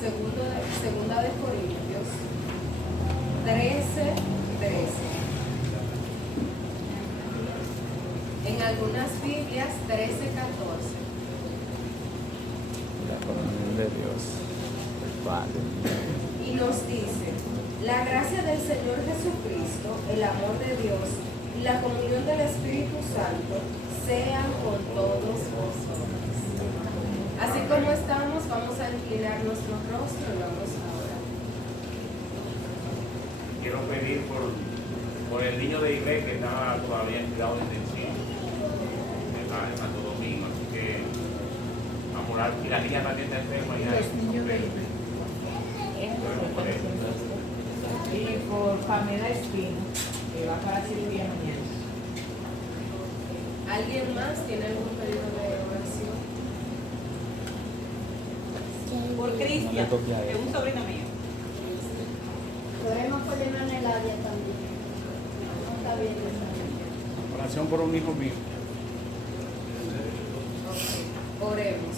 segunda de Corintios 13:13. En algunas Biblias 13:14. La comunión de Dios, el Padre. Y nos dice: la gracia del Señor Jesucristo, el amor de Dios y la comunión del Espíritu Santo sean con todos vosotros. Así como estamos, vamos a inclinar nuestro rostro y vamos a orar. Quiero pedir por el niño de Ibe que está todavía en cuidado intensivo en Santo Domingo, así que vamos a orar. Y la niña también está enferma y Los niños de Ibe. Y por Pamela Espino, que va para cirugía mañana. ¿Alguien más tiene algún pedido de oración? Por Cristian, No le toque a él. es un sobrino mío. Oremos por el Eladia también. No está bien esa niña. Oración por un hijo mío. Oremos.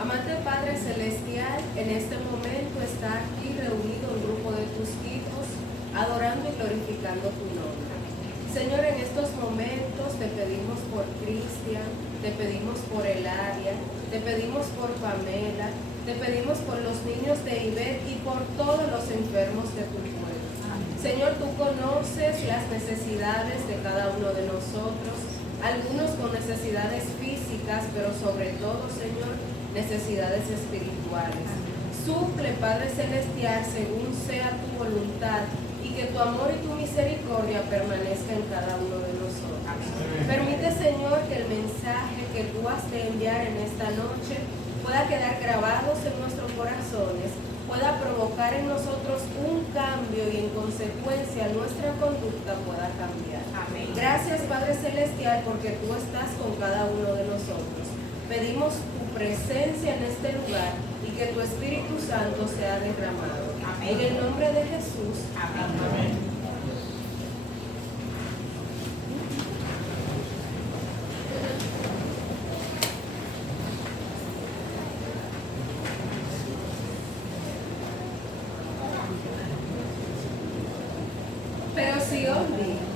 Amante Padre Celestial, en este momento está aquí reunido un grupo de tus hijos, adorando y glorificando tu nombre. Señor, en estos momentos te pedimos por Cristian, te pedimos por Eladia, te pedimos por Pamela, te pedimos por los niños de Ivette y por todos los enfermos de tu pueblo. Señor, tú conoces las necesidades de cada uno de nosotros, algunos con necesidades físicas, pero sobre todo, Señor, necesidades espirituales. Suple, Padre Celestial, según sea tu voluntad, y que tu amor y tu misericordia permanezca en cada uno de nosotros. Permite, Señor, que el mensaje que tú has de enviar en esta noche pueda quedar grabados en nuestros corazones, pueda provocar en nosotros un cambio y en consecuencia nuestra conducta pueda cambiar. Amén. Gracias, Padre Celestial, porque tú estás con cada uno de nosotros. Pedimos tu presencia en este lugar y que tu Espíritu Santo sea derramado. Amén. En el nombre de Jesús. Amén. Amén. Pero si olvido,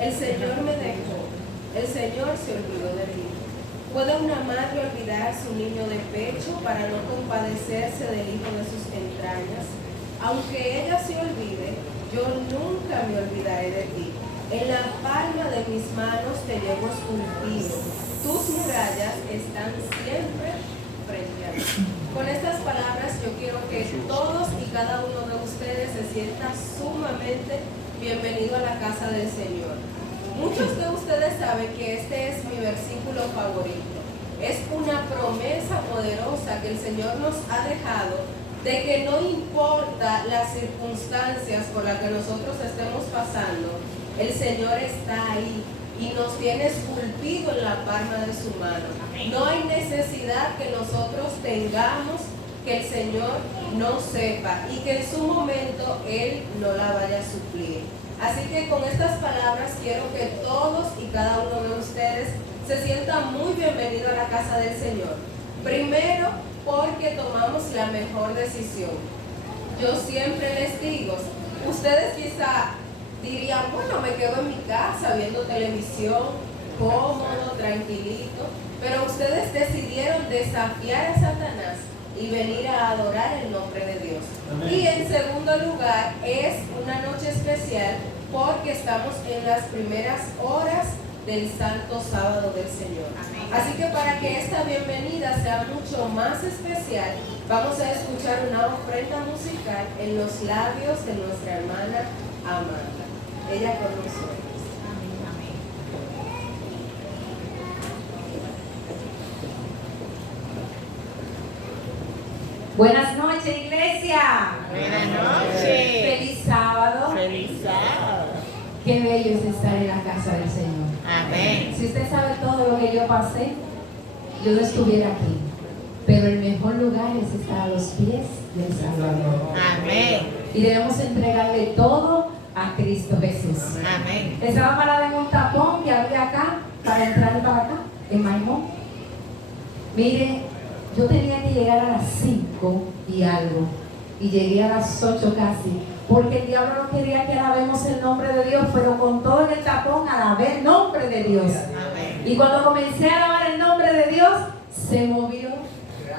el Señor me dejó, el Señor se olvidó de mí. ¿Puede una madre olvidar su niño de pecho para no compadecerse del hijo de sus entrañas? Aunque ella se olvide, yo nunca me olvidaré de ti. En la palma de mis manos te llevo esculpido. Tus murallas están siempre frente a mí. Con estas palabras yo quiero que todos y cada uno de ustedes se sienta sumamente bienvenido a la casa del Señor. Muchos de ustedes saben que este es mi versículo favorito. Es una promesa poderosa que el Señor nos ha dejado de que no importa las circunstancias por las que nosotros estemos pasando, el Señor está ahí y nos tiene esculpido en la palma de su mano. No hay necesidad que nosotros tengamos que el Señor no sepa y que en su momento Él no la vaya a suplir. Así que con estas palabras quiero que todos y cada uno de ustedes se sientan muy bienvenidos a la casa del Señor. Primero, porque tomamos la mejor decisión. Yo siempre les digo, ustedes quizá dirían, bueno, me quedo en mi casa viendo televisión, cómodo, tranquilito, pero ustedes decidieron desafiar a Satanás y venir a adorar el nombre de Dios. Amén. Y en segundo lugar, es una noche especial porque estamos en las primeras horas del Santo Sábado del Señor. Amén. Así que para que esta bienvenida sea mucho más especial, vamos a escuchar una ofrenda musical en los labios de nuestra hermana Amanda. Ella con nosotros. Buenas noches, iglesia. Buenas noches. Feliz sábado. Feliz sábado. Qué bello es estar en la casa del Señor. Amén. Si usted sabe todo lo que yo pasé, yo no estuviera aquí. Pero el mejor lugar es estar a los pies del Salvador. Amén. Y debemos entregarle todo a Cristo Jesús. Amén. Estaba parada en un tapón que había acá para entrar para acá, en Maimón. Mire, Yo tenía que llegar a las 5 y algo, y llegué a las 8 casi, porque el diablo no quería que alabemos el nombre de Dios, pero con todo en el tapón alabé el nombre de Dios. Amén. Y cuando comencé a alabar el nombre de Dios, se movió.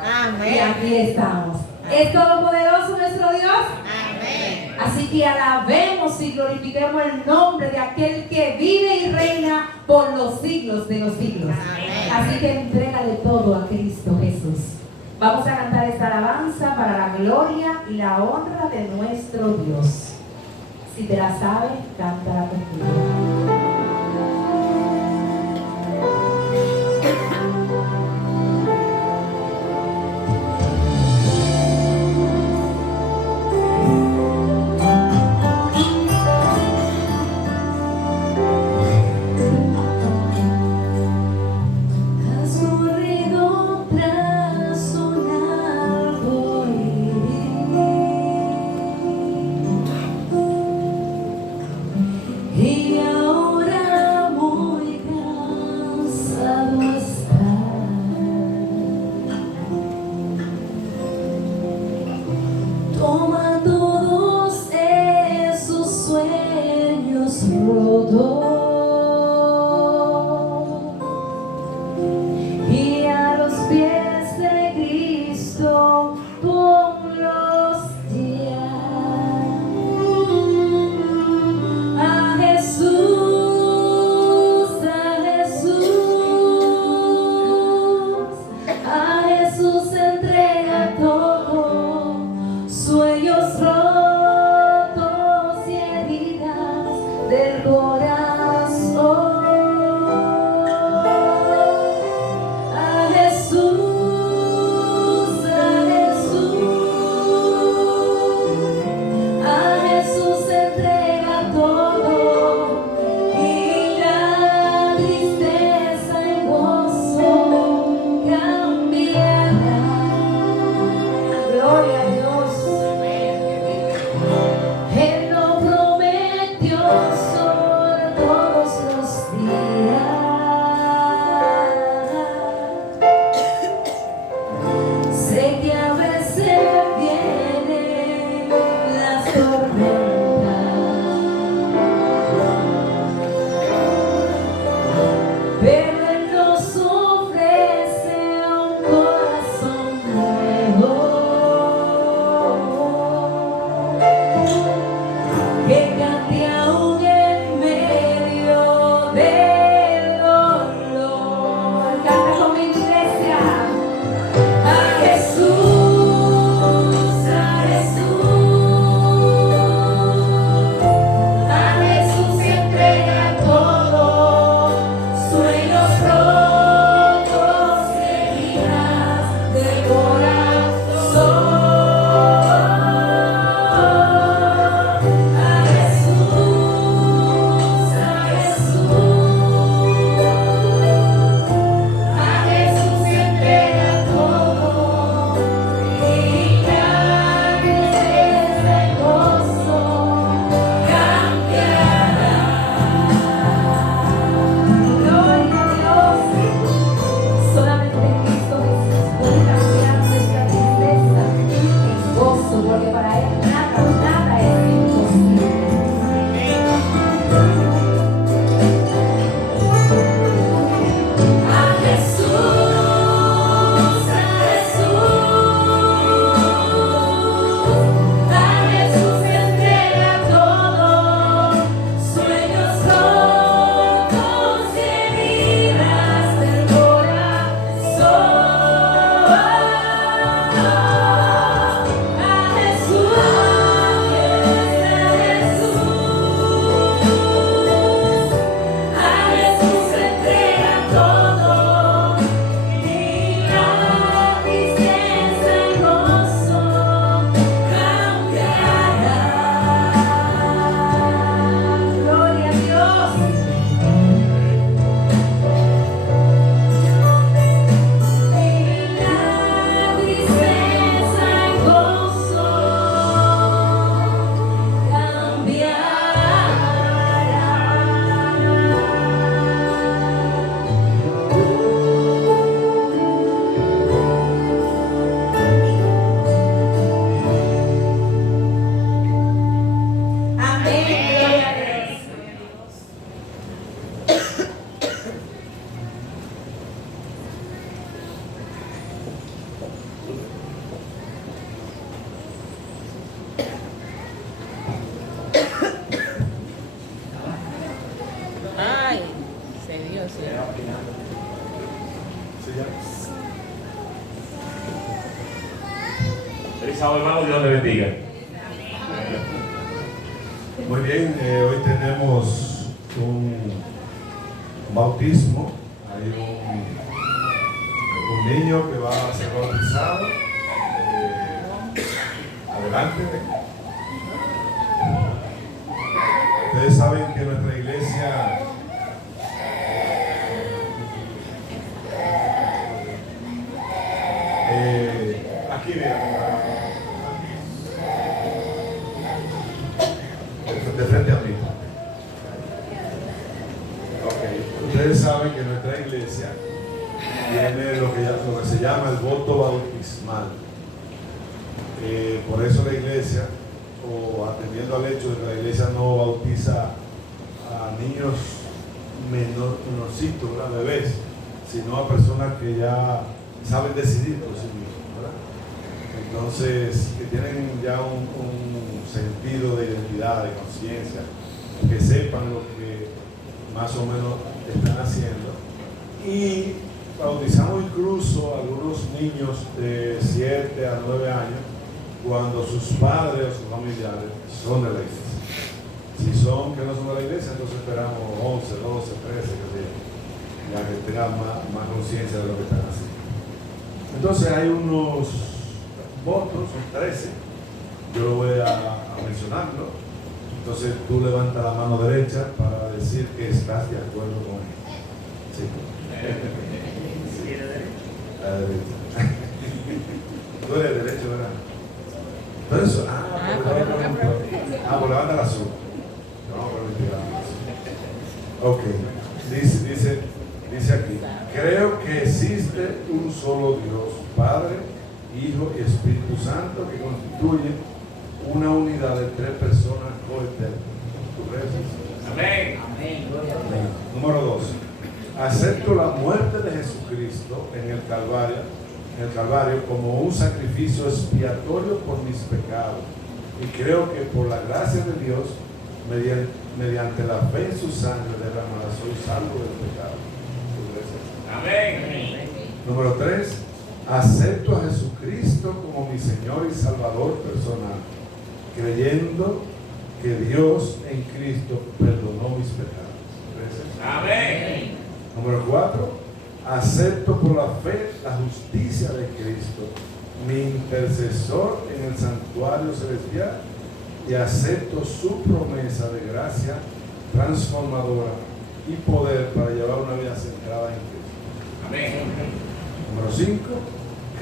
Amén. Y aquí estamos. ¿Es todopoderoso nuestro Dios? Amén. Así que alabemos y glorifiquemos el nombre de aquel que vive y reina por los siglos de los siglos. Amén. Así que entrégale todo a Cristo Jesús. Vamos a cantar esta alabanza para la gloria y la honra de nuestro Dios. Si te la sabes, cántala conmigo. Feliz sábado, hermano. Dios le bendiga. Muy bien, hoy tenemos un bautismo. Hay un niño que va a ser bautizado. Adelante. Ustedes saben que nuestra iglesia aquí de frente a mí. Ok. Ustedes saben que nuestra iglesia tiene lo que se llama el voto bautismal. Por eso la iglesia, o atendiendo al hecho de que la iglesia no bautiza a niños menorcitos, bebés, sino a personas que ya saben decidir por sí mismos, ¿verdad? Entonces, que tienen ya un sentido de identidad, de conciencia, que sepan lo que más o menos están haciendo. Y bautizamos incluso a algunos niños de 7 a 9 años cuando sus padres o sus familiares son de la iglesia. Si son que no son de la iglesia, entonces esperamos 11, 12, 13, ya que tengan más conciencia de lo que están haciendo. Entonces hay unos votos, son 13, yo lo voy a mencionarlo. Entonces tú levantas la mano derecha para decir que estás de acuerdo con él. Sí. La derecha. Tú eres derecho, ¿verdad? Entonces, pues levanta la azul. No, pero ok. Dice aquí, creo que existe un solo Dios, Padre, Hijo y Espíritu Santo, que constituye una unidad de 3 personas coeternas. ¿Tú crees eso? Amén. Amén. Número 2. Acepto la muerte de Jesucristo en el Calvario como un sacrificio expiatorio por mis pecados. Y creo que por la gracia de Dios, mediante la fe en su sangre derramada, soy salvo del pecado. Amén. Número 3. Acepto a Jesucristo como mi Señor y Salvador personal, creyendo que Dios en Cristo perdonó mis pecados. Amén. Número 4. Acepto por la fe la justicia de Cristo, mi intercesor en el santuario celestial, y acepto su promesa de gracia transformadora y poder para llevar una vida centrada en Cristo. Amén. Número 5.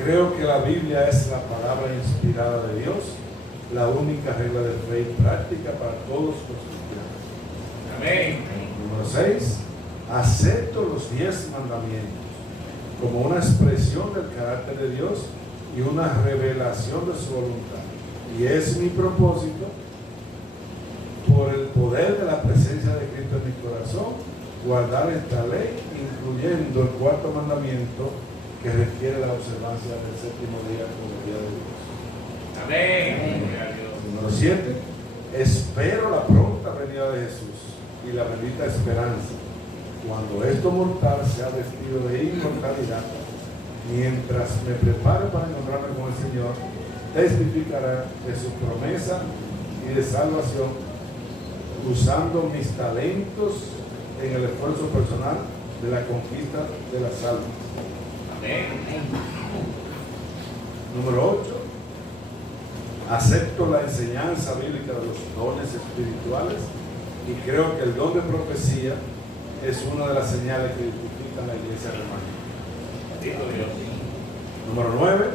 Creo que la Biblia es la palabra inspirada de Dios, la única regla de fe y práctica para todos los cristianos. Amén. Número 6. Acepto los 10 mandamientos como una expresión del carácter de Dios y una revelación de su voluntad. Y es mi propósito, por el poder de la presencia de Cristo en mi corazón, guardar esta ley, incluyendo el 4º mandamiento que requiere la observancia del 7º día como el día de Dios. Amén. Número 7. Espero la pronta venida de Jesús y la bendita esperanza, cuando esto mortal sea vestido de inmortalidad. Mientras me preparo para encontrarme con el Señor, testificará de su promesa y de salvación, usando mis talentos en el esfuerzo personal de la conquista de las almas. Amén. Número 8. Acepto la enseñanza bíblica de los dones espirituales y creo que el don de profecía es una de las señales que identifican la iglesia romana. Número 9.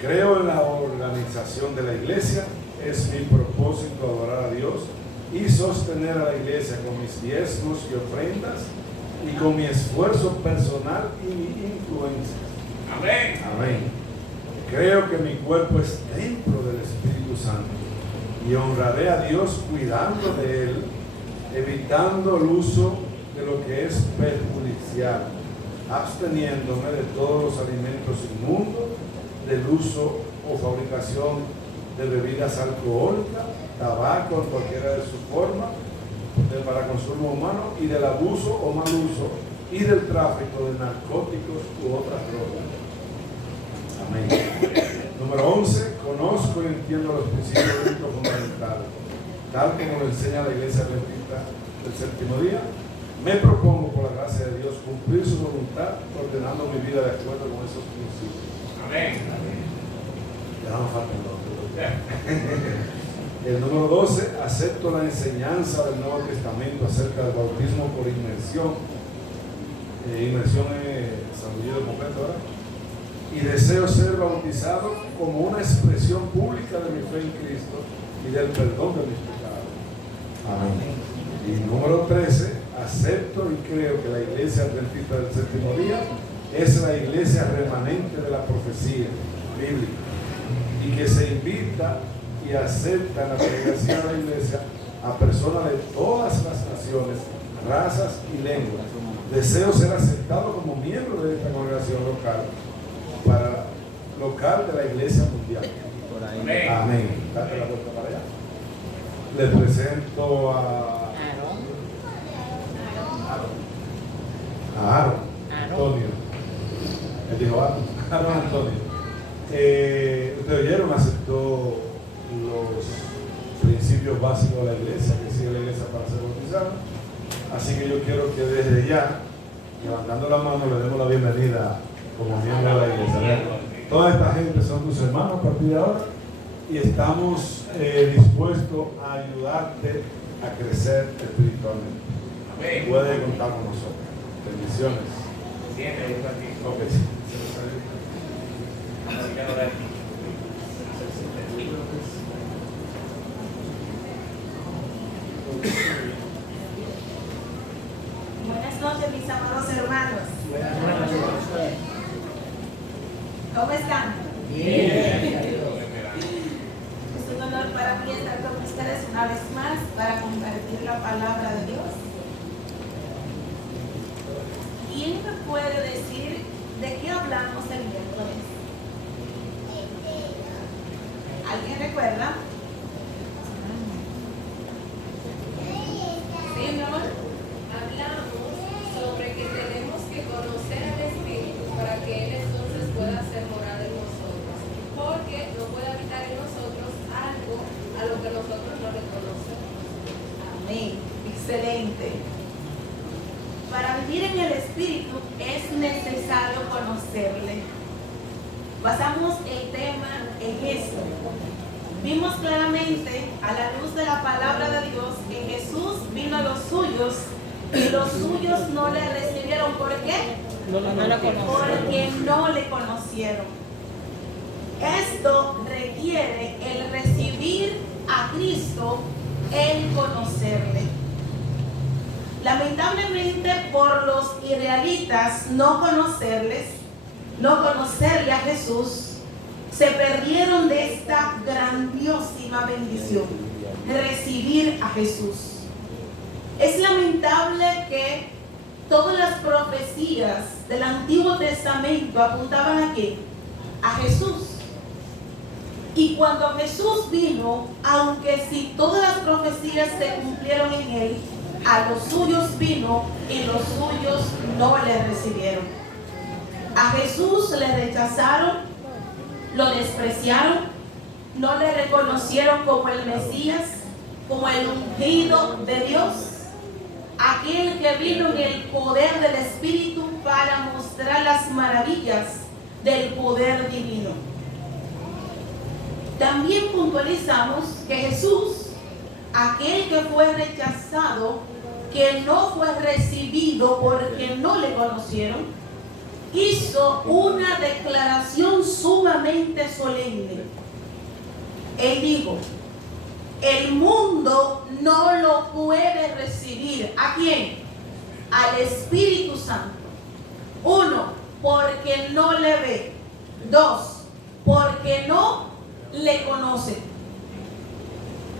Creo en la organización de la iglesia. Es mi propósito adorar a Dios y sostener a la iglesia con mis diezmos y ofrendas y con mi esfuerzo personal y mi influencia. Amén. Amén. Creo que mi cuerpo es templo del Espíritu Santo y honraré a Dios cuidando de él, evitando el uso de lo que es perjudicial, absteniéndome de todos los alimentos inmundos, del uso o fabricación de bebidas alcohólicas, tabaco en cualquiera de sus formas, para consumo humano, y del abuso o mal uso y del tráfico de narcóticos u otras drogas. Amén. Número 11. cumpliendo los principios bíblicos fundamentales, tal como lo enseña la Iglesia Adventista del Séptimo Día. Me propongo, por la gracia de Dios, cumplir su voluntad, ordenando mi vida de acuerdo con esos principios. Amén. Ya no falta el otro. El número 12, acepto la enseñanza del Nuevo Testamento acerca del bautismo por inmersión. Inmersión es zambullido completo, ¿verdad? Y deseo ser bautizado como una expresión pública de mi fe en Cristo y del perdón de mis pecados. Amén. Y número 13, acepto y creo que la Iglesia Adventista del Séptimo Día es la iglesia remanente de la profecía bíblica y que se invita y acepta en la congregación de la iglesia a personas de todas las naciones, razas y lenguas. Deseo ser aceptado como miembro de esta congregación local de la iglesia mundial. Amén. Amén. Date la vuelta para allá. Le presento a Aaron Antonio. Él dijo Aaron Antonio. Ustedes oyeron, aceptó los principios básicos de la iglesia, que sigue la iglesia para ser bautizado. Así que yo quiero que desde ya, levantando la mano, le demos la bienvenida como miembro de la iglesia. Toda esta gente son tus hermanos a partir de ahora y estamos dispuestos a ayudarte a crecer espiritualmente. Amén. Puede contar con nosotros. Bendiciones. Okay. Buenas noches, mis amados hermanos. ¿Cómo están? Bien. Es un honor para mí estar con ustedes una vez más para compartir la palabra de Dios. ¿Quién me puede decir de qué hablamos el miércoles? ¿Alguien recuerda? Sí, mi amor. Hablamos sobre que tenemos que conocer al Espíritu para que Él entonces pueda hacer morada en nosotros, porque no puede habitar en nosotros algo a lo que nosotros no le conocemos. Amén. Excelente. Para vivir en el Espíritu es necesario conocerle. Basamos el tema en eso. Vimos claramente a la luz de la palabra de Dios que Jesús vino a los suyos y los suyos no le recibieron. ¿Por qué? Porque no le conocieron. Esto requiere el recibir a Cristo, el conocerle. Lamentablemente por los israelitas no conocerle a Jesús, se perdieron de esta grandiosísima bendición, de recibir a Jesús. Es lamentable que todas las profecías del Antiguo Testamento apuntaban ¿a qué? A Jesús. Y cuando Jesús vino, aunque si todas las profecías se cumplieron en él, a los suyos vino y los suyos no le recibieron. A Jesús le rechazaron, lo despreciaron, no le reconocieron como el Mesías, como el ungido de Dios, aquel que vino en el poder del Espíritu para mostrar las maravillas del poder divino. También puntualizamos que Jesús, aquel que fue rechazado, que no fue recibido porque no le conocieron, hizo una declaración sumamente solemne. Él dijo: el mundo no lo puede recibir. ¿A quién? Al Espíritu Santo. 1, porque no le ve. 2, porque no le conoce.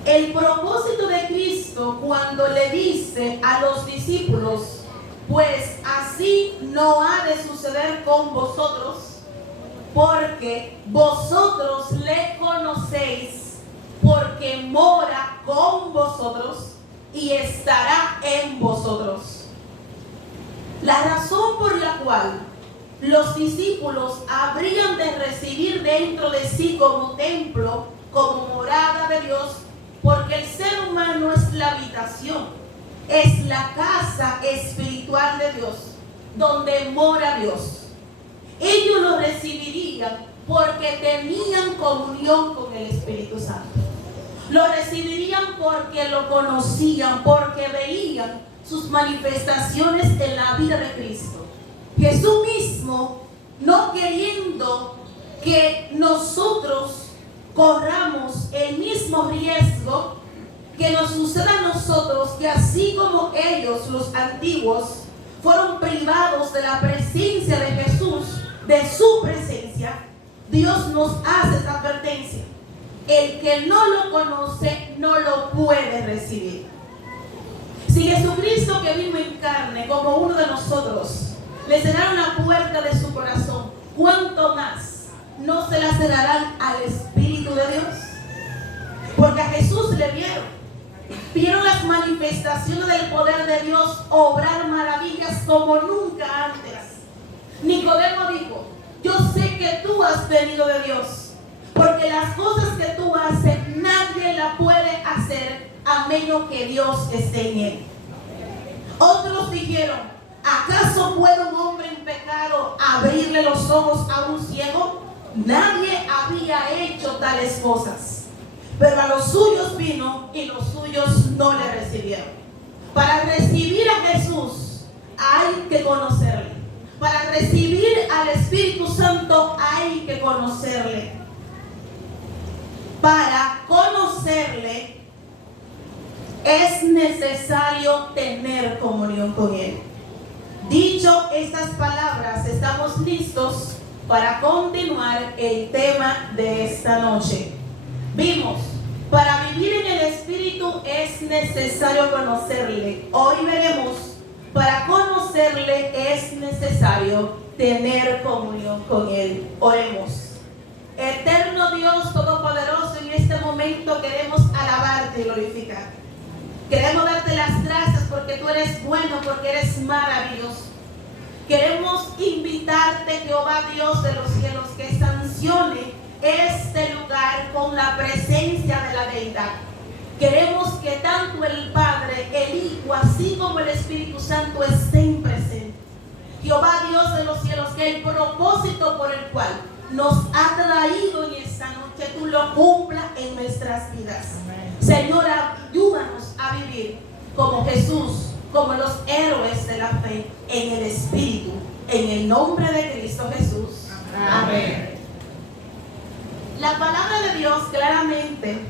El propósito de Cristo cuando le dice a los discípulos: pues así no ha de suceder con vosotros, porque vosotros le conocéis, porque mora con vosotros y estará en vosotros. La razón por la cual los discípulos habrían de recibir dentro de sí como templo, como de Dios porque el ser humano es la habitación, es la casa espiritual de Dios, donde mora Dios. Ellos lo recibirían porque tenían comunión con el Espíritu Santo. Lo recibirían porque lo conocían, porque veían sus manifestaciones en la vida de Cristo. Jesús mismo, no queriendo que nosotros corramos el mismo riesgo que nos suceda a nosotros, que así como ellos, los antiguos, fueron privados de la presencia de Jesús, de su presencia, Dios nos hace esta advertencia. El que no lo conoce no lo puede recibir. Si Jesucristo, que vino en carne como uno de nosotros, le cerraron la puerta de su corazón, ¿cuánto más no se la cerrarán al Espíritu de Dios? Porque a Jesús le vieron las manifestaciones del poder de Dios obrar maravillas como nunca antes. Nicodemo dijo: yo sé que tú has venido de Dios, porque las cosas que tú haces nadie la puede hacer a menos que Dios esté en él. Otros dijeron: ¿acaso puede un hombre en pecado abrirle los ojos a un ciego? Nadie había hecho tales cosas. Pero a los suyos vino y los suyos no le recibieron. Para recibir a Jesús hay que conocerle. Para recibir al Espíritu Santo hay que conocerle. Para conocerle es necesario tener comunión con Él. Dicho estas palabras, estamos listos para continuar el tema de esta noche. Vimos, para vivir en el Espíritu es necesario conocerle. Hoy veremos, para conocerle es necesario tener comunión con Él. Oremos. Eterno Dios Todopoderoso, en este momento queremos alabarte y glorificar. Queremos darte las gracias porque tú eres bueno, porque eres maravilloso. Queremos invitarte, Jehová Dios de los cielos, que sancione este lugar con la presencia de la deidad. Queremos que tanto el Padre, el Hijo, así como el Espíritu Santo estén presentes. Jehová Dios de los cielos, que el propósito por el cual nos ha traído en esta noche, tú lo cumplas en nuestras vidas. Amén. Señor, ayúdanos a vivir como Jesús, como los héroes de la fe, en el Espíritu, en el nombre de Cristo Jesús. Amén. La palabra de Dios claramente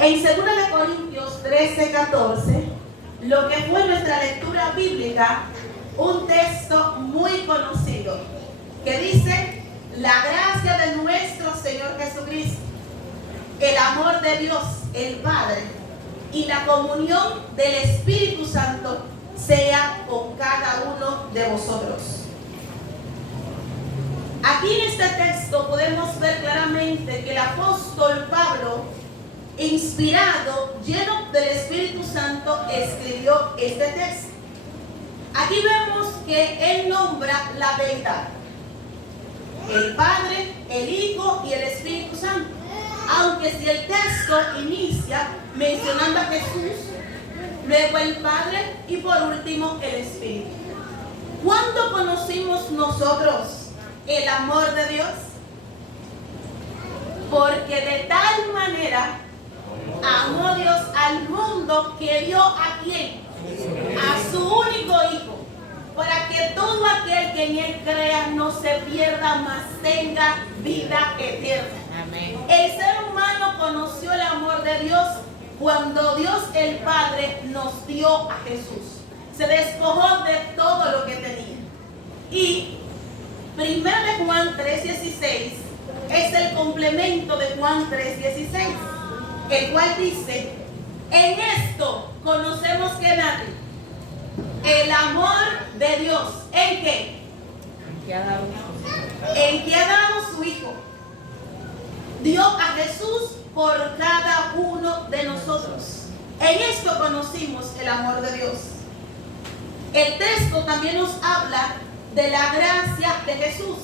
en 2 Corintios 13:14, lo que fue nuestra lectura bíblica, un texto muy conocido que dice: la gracia de nuestro Señor Jesucristo, el amor de Dios el Padre y la comunión del Espíritu Santo sea con cada uno de vosotros. Aquí en este texto podemos ver claramente que el apóstol Pablo, inspirado, lleno del Espíritu Santo, escribió este texto. Aquí vemos que él nombra la deidad: el Padre, el Hijo y el Espíritu Santo. Aunque si el texto inicia mencionando a Jesús, luego el Padre y por último el Espíritu. ¿Cuándo conocimos nosotros el amor de Dios? Porque de tal manera amó Dios al mundo que dio ¿a quién? A su único Hijo, para que todo aquel que en Él crea no se pierda, mas tenga vida eterna. Amén. El ser humano conoció el amor de Dios cuando Dios el Padre nos dio a Jesús. Se despojó de todo lo que tenía. Y 1 Juan 3:16 es el complemento de Juan 3:16, el cual dice: en esto conocemos que nadie, el amor de Dios, ¿en qué? En que ha dado su Hijo. Dio a Jesús por cada uno de nosotros. En esto conocimos el amor de Dios. El texto también nos habla de la gracia de Jesús.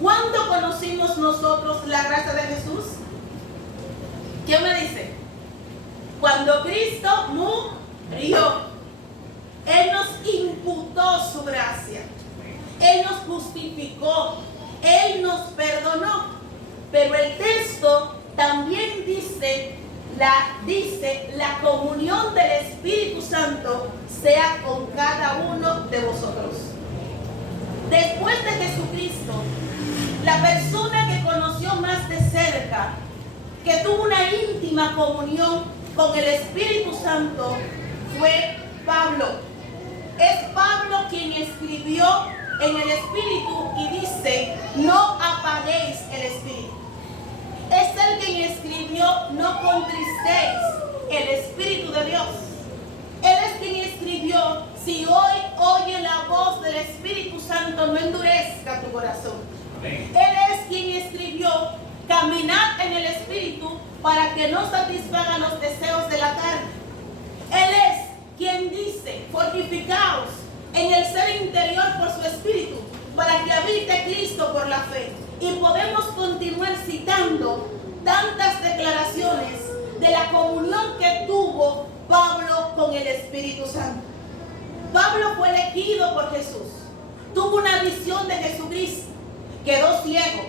¿Cuándo conocimos nosotros la gracia de Jesús? ¿Quién me Cuando Cristo murió, Él nos imputó su gracia. Él nos justificó. Él nos perdonó. Pero el texto también dice, la comunión del Espíritu Santo sea con cada uno de vosotros. Después de Jesucristo, la persona que conoció más de cerca, que tuvo una íntima comunión con el Espíritu Santo, fue Pablo. Es Pablo quien escribió en el Espíritu y dice: no apaguéis el Espíritu. Es él quien escribió: no contristéis el Espíritu de Dios. Él es quien escribió: si hoy oye la voz del Espíritu Santo, no endurezca tu corazón. Amén. Él es quien escribió: caminad en el Espíritu para que no satisfagan los deseos de la carne. Él es quien dice: fortificaos en el ser interior por su Espíritu, para que habite Cristo por la fe. Y podemos continuar citando tantas declaraciones de la comunión que tuvo Pablo con el Espíritu Santo. Pablo fue elegido por Jesús, tuvo una visión de Jesucristo, quedó ciego,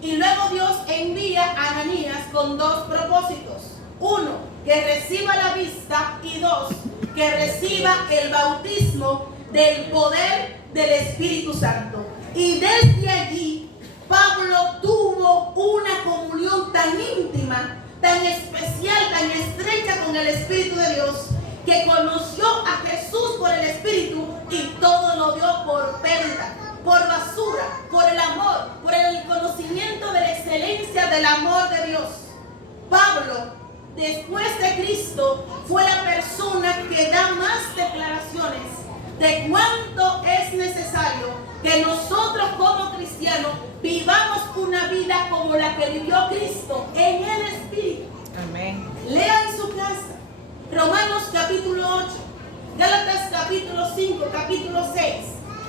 y luego Dios envía a Ananías con dos propósitos: uno, que reciba la vista, y dos, que reciba el bautismo del poder del Espíritu Santo. Y desde allí Pablo tuvo una comunión tan íntima, tan especial, tan estrecha con el Espíritu de Dios, que conoció a Jesús por el Espíritu y todo lo dio por pérdida, por basura, por el amor, por el conocimiento de la excelencia del amor de Dios. Pablo, después de Cristo, fue la persona que da más declaraciones de cuánto es necesario que nosotros como cristianos vivamos una vida como la que vivió Cristo en el Espíritu. Amén. Lea en su casa Romanos capítulo 8, Gálatas capítulo 5, capítulo 6,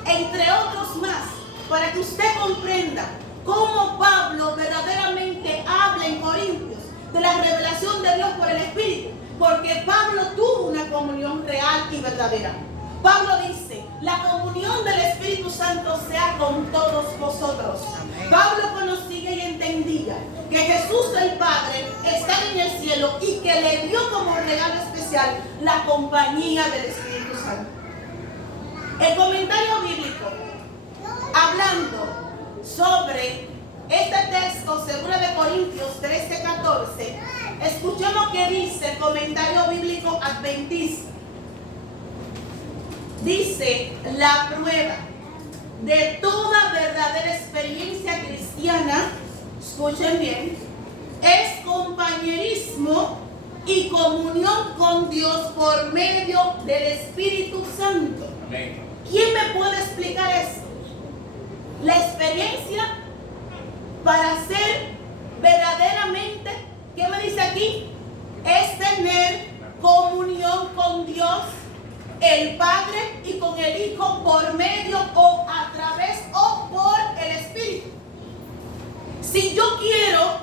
entre otros más, para que usted comprenda cómo Pablo verdaderamente habla en Corintios de la revelación de Dios por el Espíritu, porque Pablo tuvo una comunión real y verdadera. Pablo dice: la comunión del Espíritu Santo sea con todos vosotros. Amén. Pablo conocía y entendía que Jesús el Padre está en el cielo y que le dio como regalo especial la compañía del Espíritu Santo. El comentario bíblico, hablando sobre este texto, según de Corintios 13:14, escuchemos lo que dice el comentario bíblico adventista. Dice: la prueba de toda verdadera experiencia cristiana, escuchen bien, es compañerismo y comunión con Dios por medio del Espíritu Santo. Amén. ¿Quién me puede explicar esto? La experiencia para ser verdaderamente, ¿qué me dice aquí? Es tener comunión con Dios, el Padre, y con el Hijo por medio o a través o por el Espíritu. Si yo quiero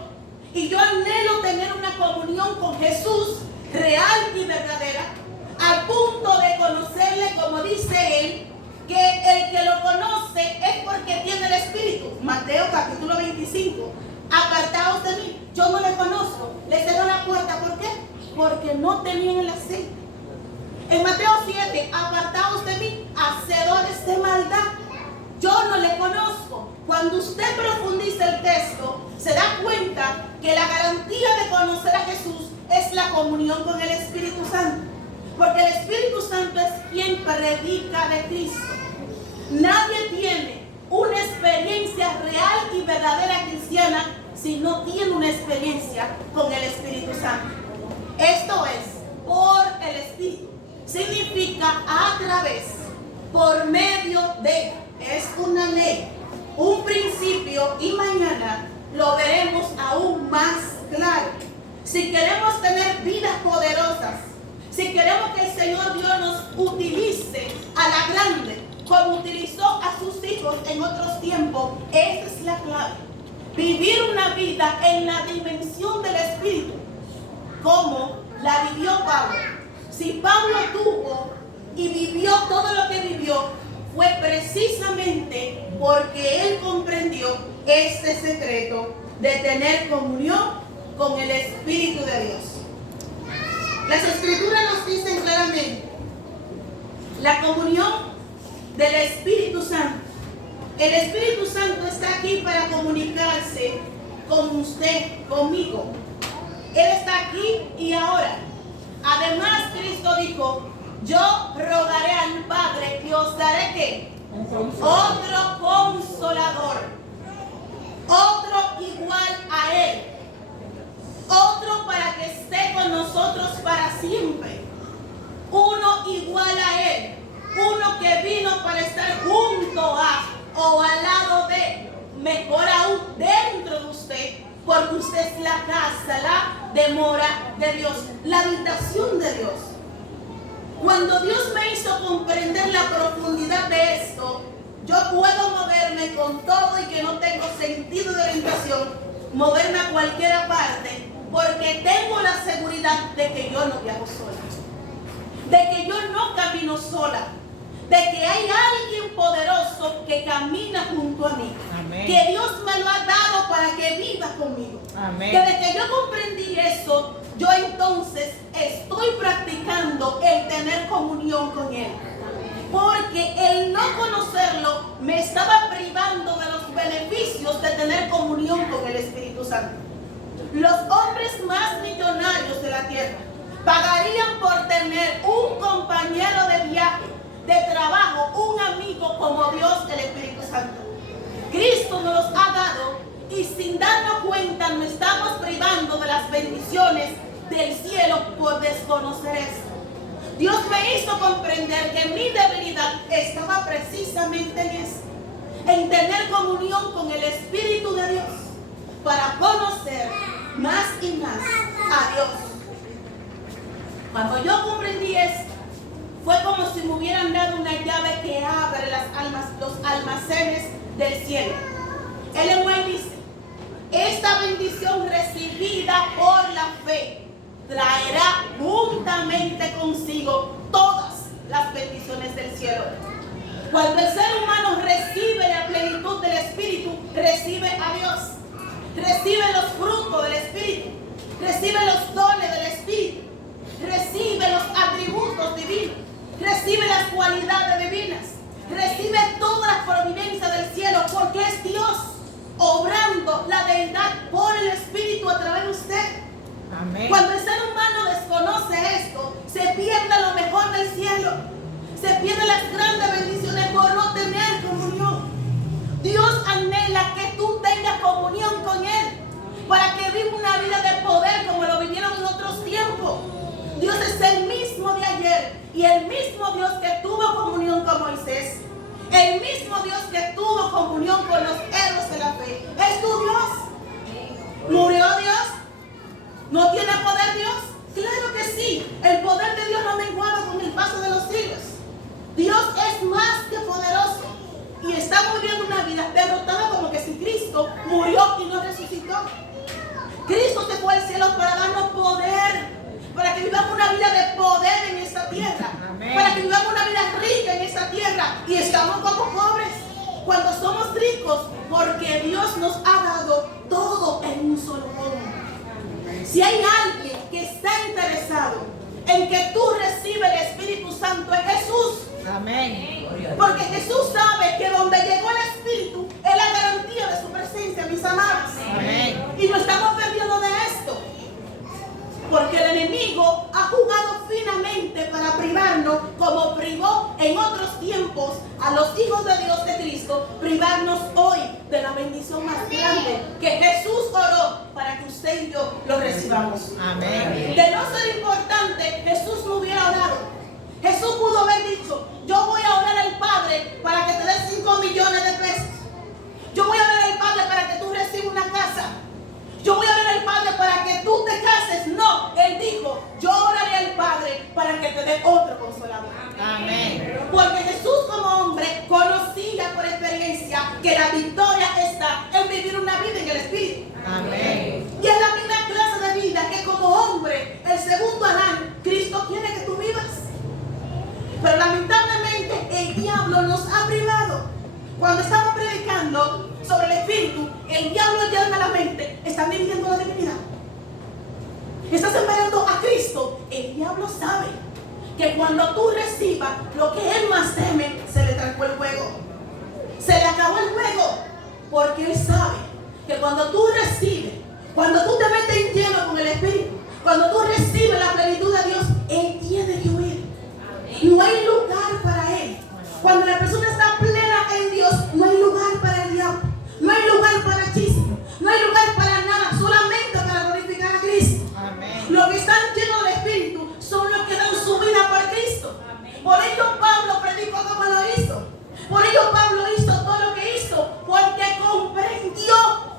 y yo anhelo tener una comunión con Jesús real y verdadera, al punto de conocerle, como dice él, que el que lo conoce es porque tiene el Espíritu. Mateo capítulo 25: apartaos de mí, yo no le conozco. Le cerró la puerta, ¿por qué? Porque no tenían el aceite. En Mateo 7: apartaos de mí, hacedores de maldad, yo no le conozco. Cuando usted profundiza el texto, se da cuenta que la garantía de conocer a Jesús es la comunión con el Espíritu Santo, porque el Espíritu Santo es quien predica de Cristo. Nadie tiene una experiencia real y verdadera cristiana si no tiene una experiencia con el Espíritu Santo. Esto es por el Espíritu. Significa a través, por medio de, es una ley, un principio, y mañana lo veremos aún más claro. Si queremos tener vidas poderosas, si queremos que el Señor Dios nos utilice a la grande, como utilizó a sus hijos en otros tiempos, esa es la clave. Vivir una vida en la dimensión del Espíritu, como la vivió Pablo. Si Pablo tuvo y vivió todo lo que vivió, fue precisamente porque él comprendió este secreto de tener comunión con el Espíritu de Dios. Las Escrituras nos dicen claramente la comunión del Espíritu Santo. El Espíritu Santo está aquí para comunicarse con usted, conmigo. Él está aquí y ahora. Además, Cristo dijo: yo rogaré al Padre y os daré ¿qué? Otro consolador, otro igual a Él, otro para que esté con nosotros para siempre, uno igual a Él, uno que vino para estar junto a o al lado de, mejor aún dentro de usted, porque usted es la casa, la demora de Dios, la habitación de Dios. Cuando Dios me hizo comprender la profundidad de esto, yo puedo moverme con todo y que no tengo sentido de orientación, moverme a cualquier parte, porque tengo la seguridad de que yo no viajo sola, de que yo no camino sola, de que hay alguien poderoso que camina junto a mí. Amén. Que Dios me lo ha dado para que viva conmigo. Amén. Desde que yo comprendí eso, yo entonces estoy practicando el tener comunión con Él. Porque el no conocerlo me estaba privando de los beneficios de tener comunión con el Espíritu Santo. Los hombres más millonarios de la tierra pagarían por tener un compañero de viaje, de trabajo, un amigo como Dios, el Espíritu Santo. Cristo nos los ha dado y sin darnos cuenta nos estamos privando de las bendiciones del cielo por desconocer esto. Dios me hizo comprender que mi debilidad estaba precisamente en eso, en tener comunión con el Espíritu de Dios para conocer más y más a Dios. Cuando yo comprendí esto, fue como si me hubieran dado una llave que abre los almacenes del cielo. Ellen White dice: esta bendición recibida por la fe traerá juntamente consigo todas las bendiciones del cielo. Cuando el ser humano recibe la plenitud del Espíritu, recibe a Dios, recibe los frutos del Espíritu, recibe los dones del Espíritu, recibe los atributos divinos, recibe las cualidades divinas, recibe toda la providencia del cielo, porque es Dios obrando la deidad por el Espíritu a través de usted. Amén. Cuando el ser humano desconoce esto, se pierde lo mejor del cielo, se pierden las grandes bendiciones por no tener comunión. Dios anhela que tú tengas comunión con Él para que viva una vida de poder como lo vivieron en otros tiempos. Dios es el mismo de ayer y el mismo Dios que tuvo comunión con Moisés, el mismo Dios que tuvo comunión con los héroes de la fe. ¿Es tu Dios? ¿Murió Dios? ¿No tiene poder Dios? Claro que sí. El poder de Dios no menguaba con el paso de los siglos. Dios es más que poderoso y estamos viviendo una vida derrotada, como que si Cristo murió y no resucitó. Cristo se fue al cielo para darnos poder, para que vivamos una vida de poder en esta tierra. Amén. Para que vivamos una vida rica en esta tierra y estamos como pobres cuando somos ricos, porque Dios nos ha dado todo en un solo hombre. Si hay alguien que está interesado en que tú recibes el Espíritu Santo, es Jesús. Amén. Porque Jesús sabe que donde llegó el Espíritu es la garantía de su presencia, mis amados. Amén. Y no estamos perdiendo de esto, porque el enemigo ha jugado finamente para privarnos, como privó en otros tiempos a los hijos de Dios de Cristo, privarnos hoy de la bendición más grande que Jesús oró para que usted y yo lo recibamos. Amén. De no ser importante, Jesús no hubiera orado. Jesús pudo haber dicho: yo voy a orar al Padre para que te dé 5 millones de pesos. Yo voy a orar al Padre para que tú recibas una casa. Yo voy a orar al Padre para que tú te cases. No, Él dijo: yo oraré al Padre para que te dé otro consolador. Amén. Porque Jesús, como hombre, conocía por experiencia que la victoria está en vivir una vida en el Espíritu. Amén. Y es la misma clase de vida que como hombre, el segundo estás esperando a Cristo, el diablo sabe que cuando tú recibas lo que él más teme, se le trancó el juego. Se le acabó el juego. Porque él sabe que cuando tú recibes, cuando tú te metes en lleno con el Espíritu, cuando tú recibes la plenitud de Dios, él tiene que huir. No hay lugar para él. Cuando la persona está plena en Dios, no hay lugar para el diablo. No hay lugar para chisme. No hay lugar para nada. Solamente para glorificar a Cristo. Amén. Los que están llenos del Espíritu son los que dan su vida por Cristo. Por ello Pablo predicó como lo hizo. Por ello Pablo hizo todo lo que hizo. Porque comprendió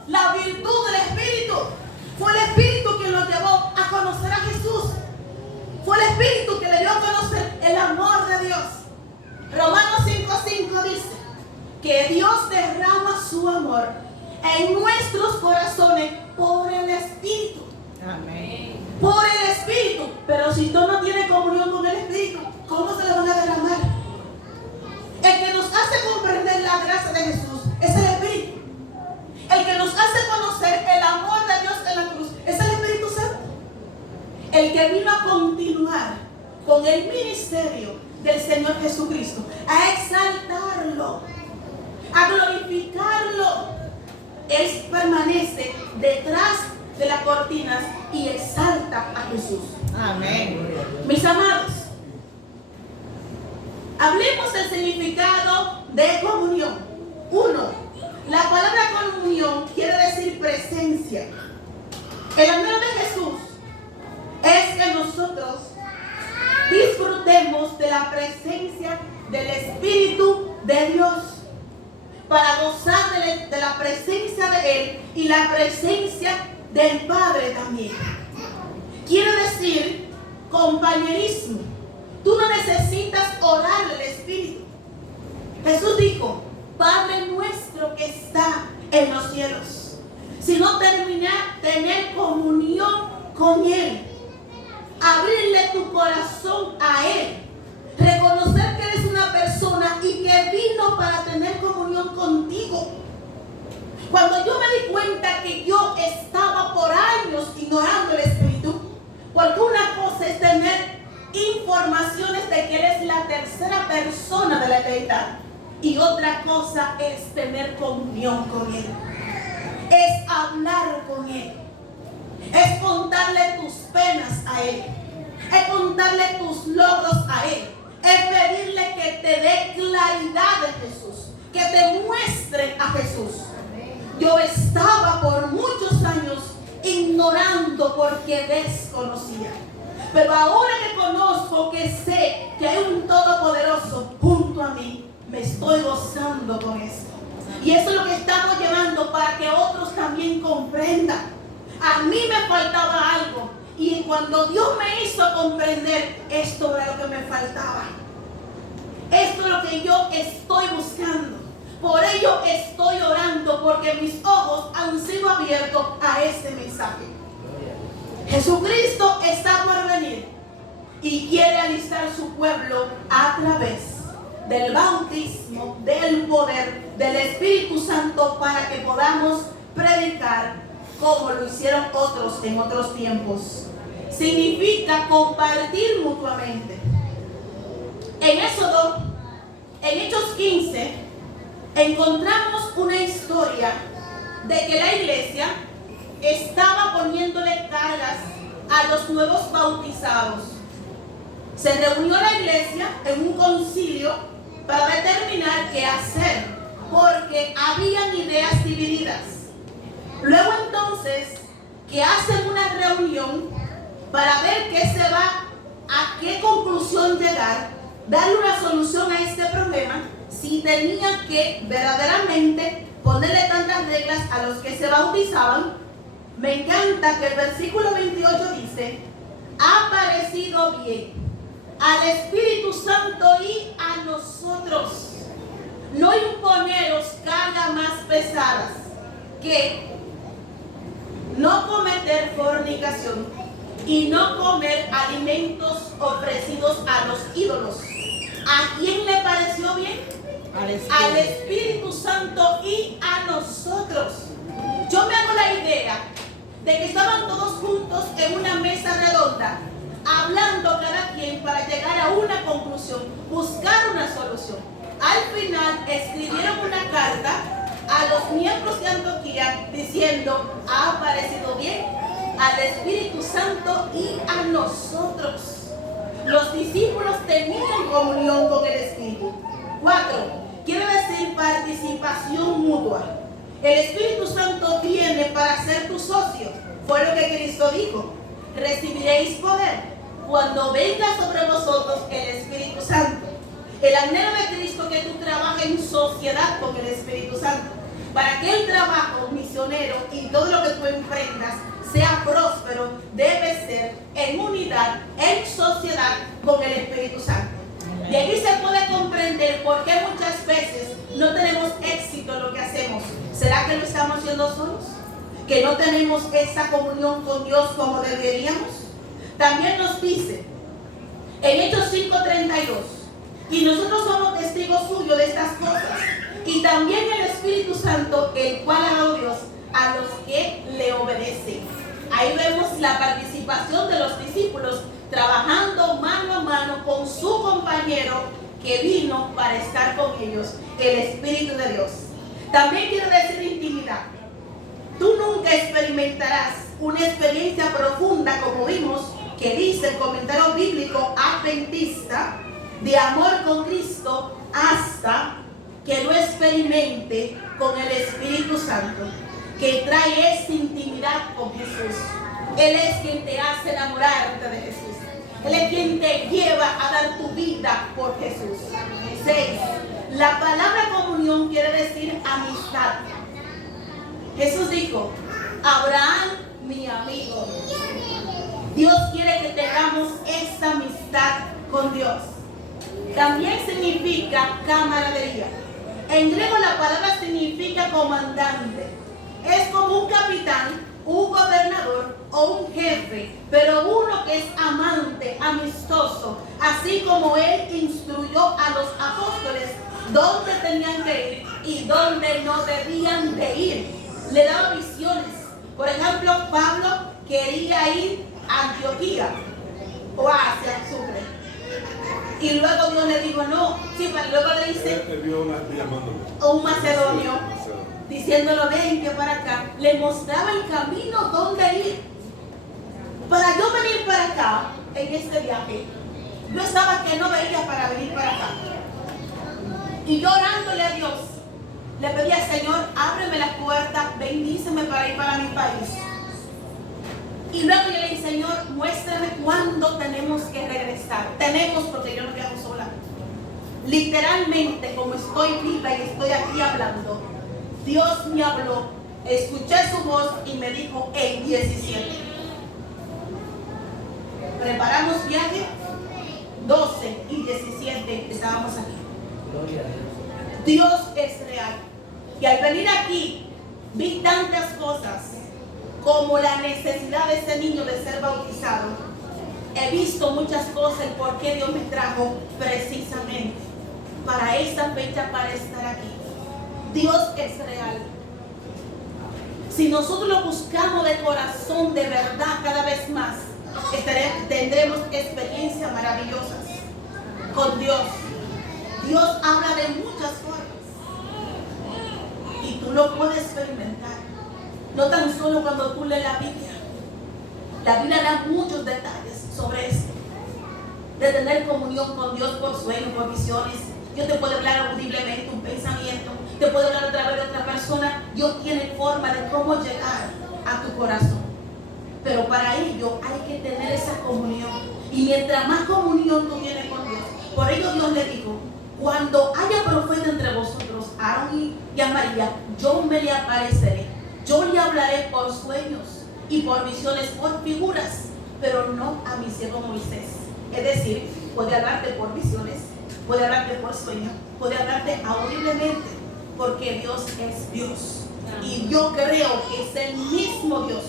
la virtud del Espíritu. Fue el Espíritu quien lo llevó a conocer a Jesús. Fue el Espíritu que le dio a conocer el amor de Dios. Romanos 5:5 dice que Dios derrama su amor en nuestros corazones por el Espíritu. Amén. Por el Espíritu. Pero si tú no tienes comunión con el Espíritu, ¿cómo se le van a derramar? El que nos hace comprender la gracia de Jesús es el Espíritu. El que nos hace conocer el amor de Dios en la cruz es el Espíritu Santo. El que vino a continuar con el ministerio del Señor Jesucristo, a exaltarlo, a glorificarlo. Él permanece detrás de las cortinas y exalta a Jesús. Amén. Mis amados, hablemos del significado de comunión. 1. La palabra comunión quiere decir presencia. El anhelo de Jesús es que nosotros disfrutemos de la presencia del Espíritu de Dios, para gozar de la presencia de Él y la presencia del Padre también. Quiere decir compañerismo. Tú no necesitas orar al Espíritu. Jesús dijo: Padre nuestro que está en los cielos, sino tener comunión con Él, abrirle tu corazón a Él, reconocer que eres una persona y que vino para tener comunión contigo. Cuando yo me di cuenta que yo estaba por años ignorando el Espíritu, porque una cosa es tener informaciones de que Él es la tercera persona de la eternidad, y otra cosa es tener comunión con Él, es hablar con Él, es contarle tus penas a Él, es contarle tus logros a Él, es pedirle que te dé claridad de Jesús, que te muestre a Jesús. Yo estaba por muchos años ignorando porque desconocía, pero ahora que conozco, que sé que hay un Todopoderoso junto a mí, me estoy gozando con esto. Y eso es lo que estamos llevando para que otros también comprendan. A mí me faltaba algo, y cuando Dios me hizo comprender, esto era lo que me faltaba. Esto es lo que yo estoy buscando. Por ello estoy orando, porque mis ojos han sido abiertos a este mensaje. Jesucristo está por venir y quiere alistar su pueblo a través del bautismo, del poder, del Espíritu Santo, para que podamos predicar como lo hicieron otros en otros tiempos. Significa compartir mutuamente. En Éxodo, en Hechos 15, encontramos una historia de que la iglesia estaba poniéndole cargas a los nuevos bautizados. Se reunió la iglesia en un concilio para determinar qué hacer, porque habían ideas divididas. Luego entonces, que hacen una reunión para ver qué se va, a qué conclusión llegar, darle una solución a este problema, si tenían que verdaderamente ponerle tantas reglas a los que se bautizaban. Me encanta que el versículo 28 dice: ha parecido bien al Espíritu Santo y a nosotros no imponeros cargas más pesadas que no cometer fornicación y no comer alimentos ofrecidos a los ídolos. ¿A quién le pareció bien? Al Espíritu Santo y a nosotros. Yo me hago la idea de que estaban todos juntos en una mesa redonda, hablando cada quien para llegar a una conclusión, buscar una solución. Al final escribieron una carta a los miembros de Antioquía diciendo: ha parecido bien al Espíritu Santo y a nosotros. Los discípulos tenían comunión con el Espíritu. 4. Quiere decir participación mutua. El Espíritu Santo viene para ser tu socio. Fue lo que Cristo dijo: recibiréis poder cuando venga sobre vosotros el Espíritu Santo. El anhelo de Cristo es que tú trabajes en sociedad con el Espíritu Santo, para que el trabajo misionero y todo lo que tú emprendas sea próspero. Debe ser en unidad, en sociedad con el Espíritu Santo. De aquí se puede comprender por qué muchas veces no tenemos éxito en lo que hacemos. ¿Será que lo estamos haciendo solos? ¿Que no tenemos esa comunión con Dios como deberíamos? También nos dice en Hechos 5:32, y nosotros somos testigos suyos de estas cosas, y también el Espíritu Santo, el cual ha dado Dios a los que le obedecen. Ahí vemos la participación de los discípulos trabajando mano a mano con su compañero que vino para estar con ellos, el Espíritu de Dios. También quiere decir intimidad. Tú nunca experimentarás una experiencia profunda, como vimos que dice el comentario bíblico adventista, de amor con Cristo, hasta que lo experimente con el Espíritu Santo, que trae esa intimidad con Jesús. Él es quien te hace enamorarte de Jesús. Él es quien te lleva a dar tu vida por Jesús. 6. La palabra comunión quiere decir amistad. Jesús dijo: Abraham, mi amigo. Dios quiere que tengamos esa amistad con Dios. También significa camaradería. En griego la palabra significa comandante. Es como un capitán, un gobernador o un jefe, pero uno que es amante, amistoso, así como él instruyó a los apóstoles dónde tenían que ir y dónde no debían de ir. Le daba visiones. Por ejemplo, Pablo quería ir a Antioquía o hacia Sucre, y luego Dios le dijo no, sí, pero luego le dice un macedonio diciéndolo: ven que para acá. Le mostraba el camino donde ir. Para yo venir para acá en este viaje, yo estaba que no veía para venir para acá, y yo orándole a Dios le pedía: Señor, ábreme las puertas, bendíceme para ir para mi país. Y luego yo le dije: Señor, muéstrame cuándo tenemos que regresar. Tenemos, porque yo no quedo sola. Literalmente, como estoy viva y estoy aquí hablando, Dios me habló, escuché su voz y me dijo: el 17. Preparamos viaje, 12 y 17 estábamos aquí. Dios es real. Y al venir aquí, vi tantas cosas, como la necesidad de ese niño de ser bautizado. He visto muchas cosas, el por qué Dios me trajo precisamente para esta fecha, para estar aquí. Dios es real. Si nosotros lo buscamos de corazón, de verdad, cada vez más, tendremos experiencias maravillosas con Dios. Dios habla de muchas formas y tú lo puedes experimentar. No tan solo cuando tú lees la Biblia. La Biblia da muchos detalles sobre esto, de tener comunión con Dios por sueños, por visiones. Dios te puede hablar audiblemente, un pensamiento, te puede hablar a través de otra persona. Dios tiene forma de cómo llegar a tu corazón, pero para ello hay que tener esa comunión. Y mientras más comunión tú tienes con Dios, por ello Dios le dijo: cuando haya profeta entre vosotros, Aarón y a María, yo me le apareceré. Yo le hablaré por sueños y por visiones, por figuras, pero no a mi siervo Moisés. Es decir, puede hablarte por visiones, puede hablarte por sueños, puede hablarte audiblemente, porque Dios es Dios. Y yo creo que es el mismo Dios.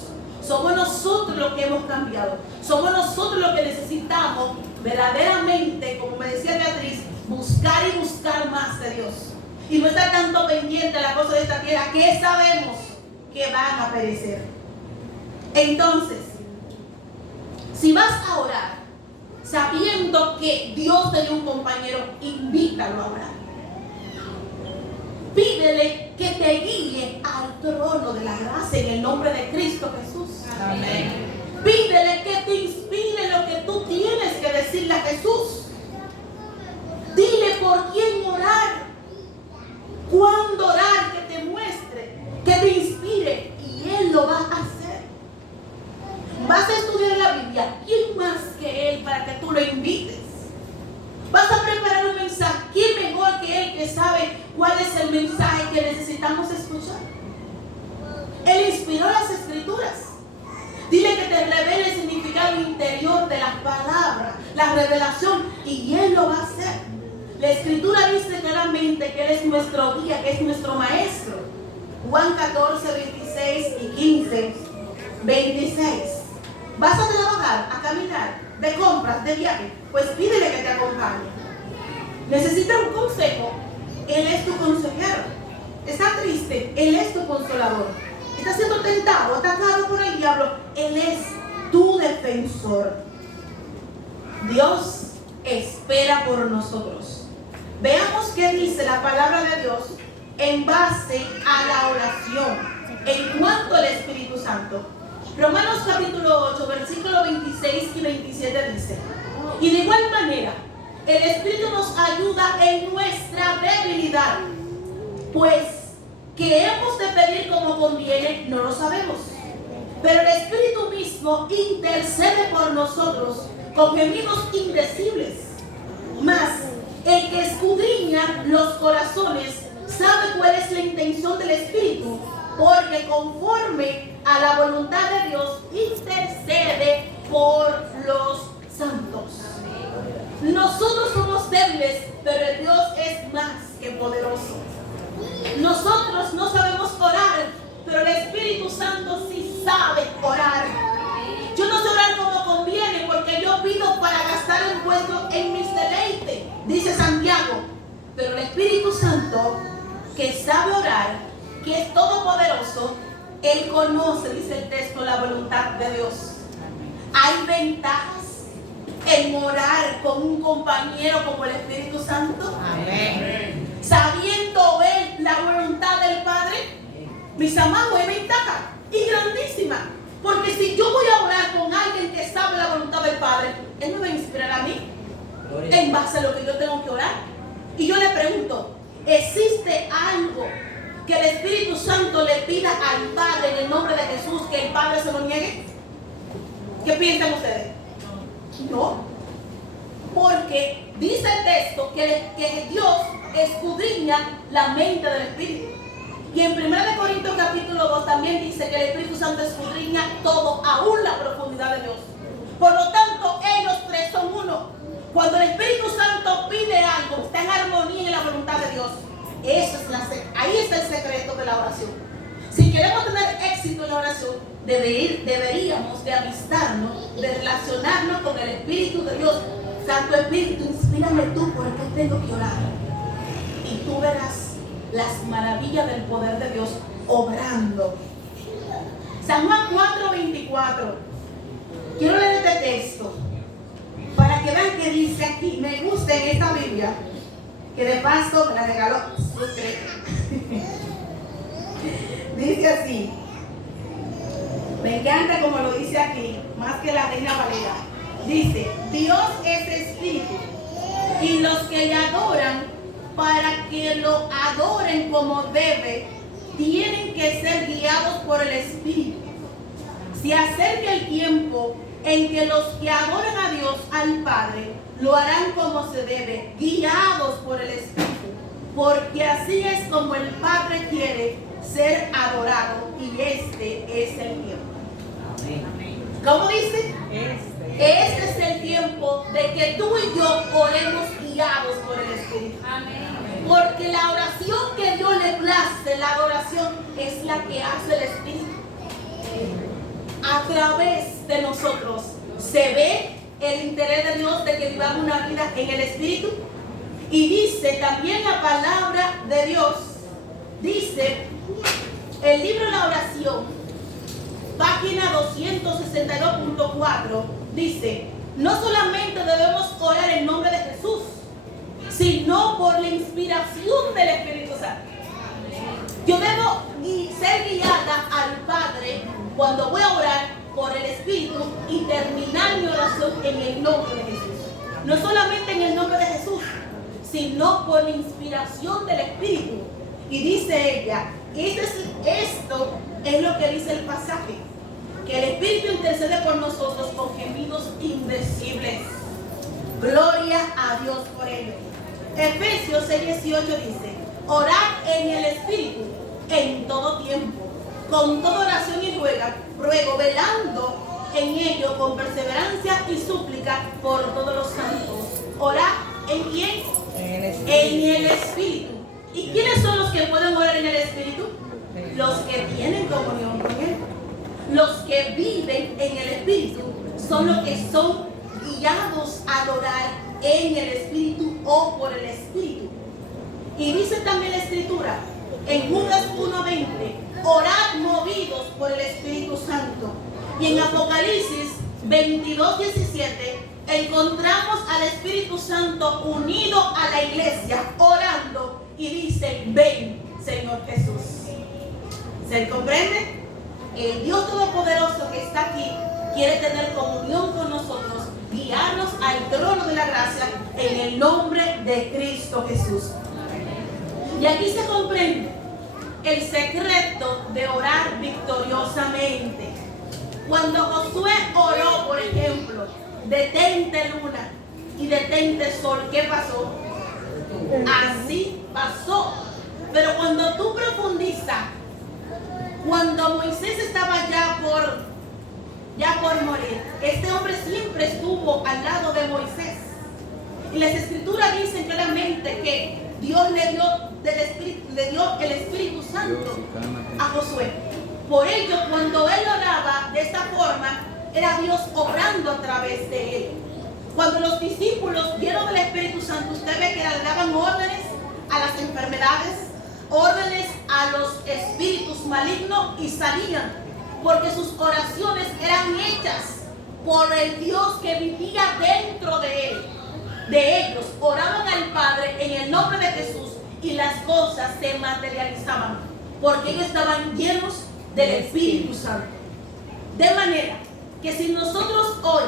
Somos nosotros los que hemos cambiado. Somos nosotros los que necesitamos verdaderamente, como me decía Beatriz, buscar y buscar más de Dios. Y no estar tanto pendiente a las cosas de esta tierra que sabemos que van a perecer. Entonces, si vas a orar sabiendo que Dios te dio un compañero, invítalo a orar. Pídele que te guíe al trono de la gracia en el nombre de Cristo Jesús. Amén. Pídele que te inspire lo que tú tienes que decirle a Jesús. Dile por quién orar, cuándo orar, que te muestre, que te inspire, y Él lo va a hacer. Vas a estudiar la Biblia, ¿quién más que Él para que tú lo invites? Vas a preparar un mensaje, ¿quién mejor que Él que sabe cuál es el mensaje que necesitamos escuchar? Él inspiró las Escrituras. Dile que te revele el significado interior de las palabras, la revelación, y Él lo va a hacer. La Escritura dice claramente que Él es nuestro guía, que es nuestro maestro. Juan 14, 26 y 15, 26. Vas a trabajar, a caminar, de compras, de viaje, pues pídele que te acompañe. Necesitas un consejo, Él es tu consejero. Está triste, Él es tu consolador. Está siendo tentado, atacado por el diablo, Él es tu defensor. Dios espera por nosotros. Veamos qué dice la palabra de Dios en base a la oración en cuanto al Espíritu Santo. Romanos capítulo 8, versículo 26 y 27 dice: y de igual manera, el Espíritu nos ayuda en nuestra debilidad, pues que hemos de pedir como conviene, no lo sabemos. Pero el Espíritu mismo intercede por nosotros con gemidos indecibles. Mas el que escudriña los corazones sabe cuál es la intención del Espíritu, porque conforme a la voluntad de Dios intercede por los santos. Nosotros somos débiles, pero el Dios es más que poderoso. Nosotros no sabemos orar, pero el Espíritu Santo sí sabe orar. Yo no sé orar como conviene, porque yo pido para gastar el puesto en mis deleites, dice Santiago. Pero el Espíritu Santo, que sabe orar, que es todopoderoso, Él conoce, dice el texto, la voluntad de Dios. Hay ventajas en orar con un compañero como el Espíritu Santo. Amén. Sabiendo Él la voluntad del Padre, mis amados, hay ventaja y grandísima. Porque si yo voy a orar con alguien que sabe la voluntad del Padre, Él me va a inspirar a mí en base a lo que yo tengo que orar. Y yo le pregunto, ¿existe algo que el Espíritu Santo le pida al Padre en el nombre de Jesús que el Padre se lo niegue? ¿Qué piensan ustedes? No. Porque dice el texto que Dios escudriña la mente del Espíritu. Y en 1 Corintios capítulo 2 también dice que el Espíritu Santo escudriña todo, aún la profundidad de Dios. Por lo tanto, ellos tres son uno. Cuando el Espíritu Santo pide algo, está en armonía en la voluntad de Dios. Ahí está el secreto de la oración. Si queremos tener éxito en la oración, deberíamos de amistarnos, de relacionarnos con el Espíritu de Dios. Santo Espíritu, inspírame tú por qué tengo que orar. Y tú verás las maravillas del poder de Dios obrando. San Juan 4:24. Quiero leer este texto para que vean que dice aquí. Me gusta en esta Biblia, que de paso me la regaló Sucre. Dice así. Me encanta como lo dice aquí, más que la Reina Valera. Dice: Dios es espíritu, y los que le adoran, para que lo adoren como debe, tienen que ser guiados por el Espíritu. Se acerca el tiempo en que los que adoran a Dios, al Padre, lo harán como se debe, guiados por el Espíritu, porque así es como el Padre quiere ser adorado, y este es el tiempo. ¿Cómo dice? Este es el tiempo de que tú y yo oremos guiados por el Espíritu. Porque la oración que Dios le place, la adoración, es la que hace el Espíritu. A través de nosotros se ve el interés de Dios de que vivamos una vida en el Espíritu. Y dice también la palabra de Dios, dice el libro de la oración, página 262.4, dice: no solamente debemos orar en nombre de Jesús, sino por la inspiración del Espíritu Santo. Yo debo ser guiada al Padre cuando voy a orar por el Espíritu y terminar mi oración en el nombre de Jesús. No solamente en el nombre de Jesús, sino por la inspiración del Espíritu. Y dice ella, esto es lo que dice el pasaje, que el Espíritu intercede por nosotros con gemidos indecibles. Gloria a Dios por ello. Efesios 6:18 dice: orad en el Espíritu en todo tiempo, con toda oración y ruego, velando en ello con perseverancia y súplica por todos los santos. Orad en quién? En el Espíritu. ¿Y quiénes son los que pueden orar en el Espíritu? Los que tienen comunión con Él. Los que viven en el Espíritu son los que son guiados a adorar en el Espíritu o por el Espíritu. Y dice también la Escritura en Judas 1:20: orad movidos por el Espíritu Santo. Y en Apocalipsis 22:17 encontramos al Espíritu Santo unido a la iglesia orando y dice: ven, Señor Jesús. ¿Se comprende? El Dios Todopoderoso que está aquí quiere tener comunión con nosotros, guiarnos al trono de la gracia en el nombre de Cristo Jesús. Y aquí se comprende el secreto de orar victoriosamente. Cuando Josué oró, por ejemplo, detente luna y detente sol, ¿qué pasó? Así pasó. Pero cuando tú profundizas, cuando Moisés estaba ya por morir, este hombre siempre estuvo al lado de Moisés. Y las Escrituras dicen claramente que Dios le dio el Espíritu Santo a Josué. Por ello, cuando él oraba de esta forma, era Dios obrando a través de él. Cuando los discípulos vieron el Espíritu Santo, usted ve que le daban órdenes a las enfermedades, órdenes a los espíritus malignos y salían, porque sus oraciones eran hechas por el Dios que vivía dentro de él. De ellos oraban al Padre en el nombre de Jesús y las cosas se materializaban, porque ellos estaban llenos del Espíritu Santo. De manera que si nosotros hoy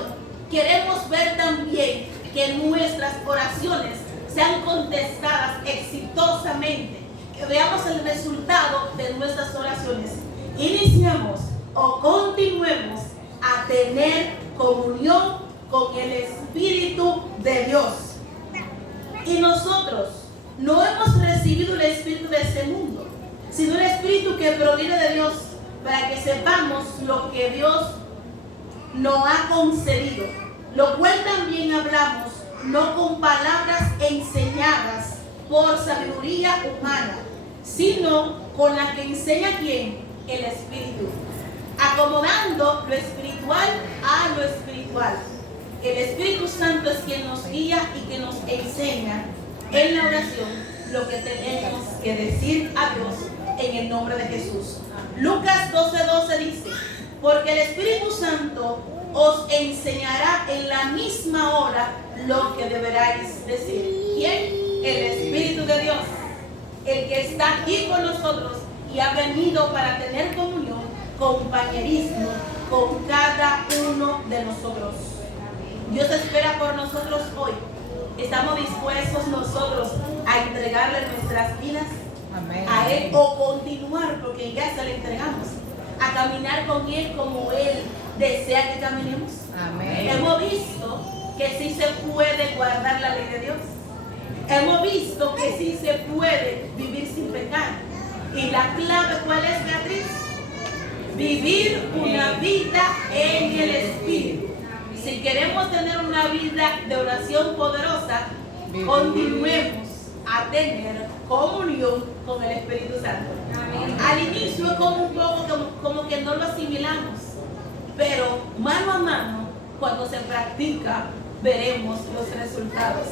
queremos ver también que nuestras oraciones sean contestadas exitosamente, que veamos el resultado de nuestras oraciones, iniciamos o continuemos a tener comunión con el Espíritu de Dios. Y nosotros no hemos recibido el espíritu de este mundo, sino el Espíritu que proviene de Dios, para que sepamos lo que Dios nos ha concedido, lo cual también hablamos, no con palabras enseñadas por sabiduría humana, sino con la que enseña ¿quién? El Espíritu, acomodando lo espiritual a lo espiritual. El Espíritu Santo es quien nos guía y que nos enseña en la oración lo que tenemos que decir a Dios en el nombre de Jesús. Lucas 12:12 dice: porque el Espíritu Santo os enseñará en la misma hora lo que deberáis decir. ¿Quién? El Espíritu de Dios, el que está aquí con nosotros y ha venido para tener comunión, compañerismo con cada uno de nosotros. Dios espera por nosotros hoy. ¿Estamos dispuestos nosotros a entregarle nuestras vidas a Él o continuar, porque ya se le entregamos, a caminar con Él como Él desea que caminemos? Amén. Hemos visto que sí se puede guardar la ley de Dios. Hemos visto que sí se puede vivir sin pecar. ¿Y la clave cuál es, Beatriz? Vivir una vida en el Espíritu. Si queremos tener una vida de oración poderosa, continuemos a tener comunión con el Espíritu Santo. Amén. Al inicio es como un poco como que no lo asimilamos, pero mano a mano, cuando se practica, veremos los resultados.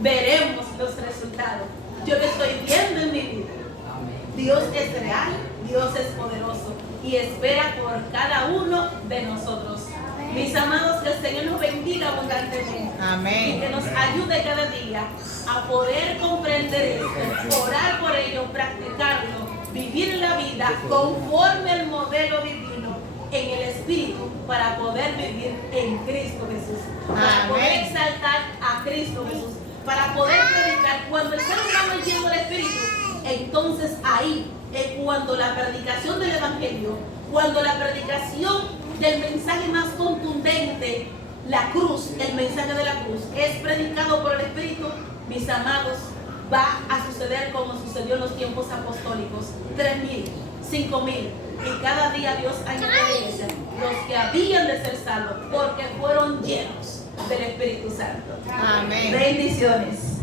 Veremos los resultados. Yo lo estoy viendo en mi vida. Dios es real, Dios es poderoso y espera por cada uno de nosotros. Mis amados, que el Señor nos bendiga abundantemente. Amén. Y que nos ayude cada día a poder comprender esto, orar por ello, practicarlo, vivir la vida conforme al modelo divino en el Espíritu para poder vivir en Cristo Jesús. Para poder exaltar a Cristo Jesús. Para poder predicar. Cuando el ser humano es lleno del Espíritu, entonces ahí es cuando la predicación del Evangelio, cuando la predicación del mensaje más contundente, la cruz, el mensaje de la cruz, es predicado por el Espíritu, mis amados, va a suceder como sucedió en los tiempos apostólicos. 3,000, 5,000, y cada día Dios añade los que habían de ser salvos, porque fueron llenos del Espíritu Santo. Amén. Bendiciones.